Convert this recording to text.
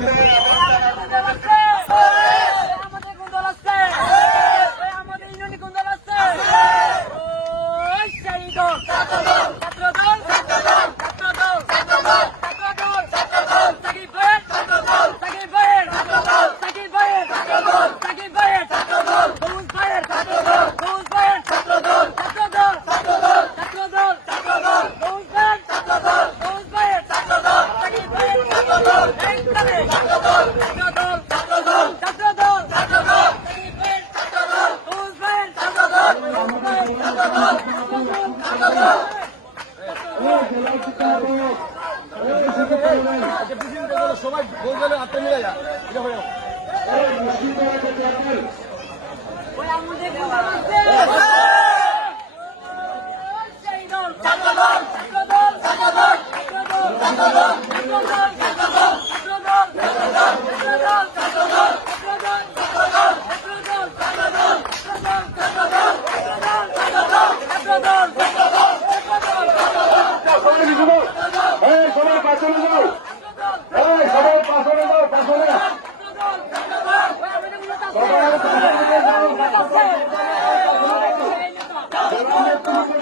¡Vamos! সবাই বলবে হাতে মিলে যা এটা হয়ে ওই সবাই পাশনে যাও সবাই পাশনে যাও পাশনে সবাই